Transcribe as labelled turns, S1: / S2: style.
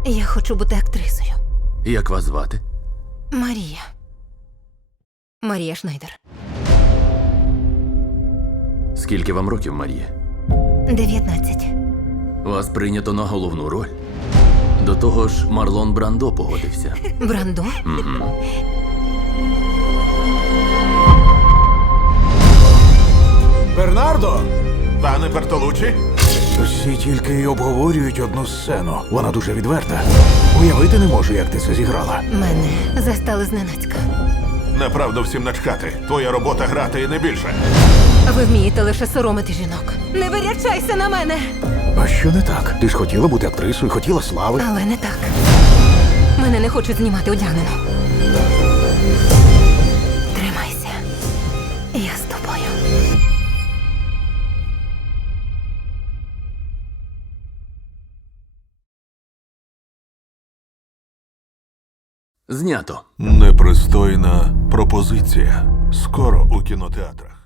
S1: Я хочу бути актрисою.
S2: Як вас звати?
S1: Марія. Марія Шнайдер.
S2: Скільки вам років, Марія?
S1: 19.
S2: Вас прийнято на головну роль. До того ж, Марлон Брандо погодився.
S1: Брандо?
S3: Бернардо!
S4: Пане Бертолуччі?
S3: Всі тільки й обговорюють одну сцену. Вона дуже відверта. Уявити не можу, як ти це зіграла.
S1: Мене застали зненацька.
S4: Направду всім начхати. Твоя робота грати і не більше.
S1: Ви вмієте лише соромити жінок. Не вирячайся на мене!
S3: А що не так? Ти ж хотіла бути актрисою, хотіла слави.
S1: Але не так. Мене не хочуть знімати одягнено. Тримайся. Я з тобою.
S2: Знято.
S4: Непристойна пропозиція. Скоро у кінотеатрах.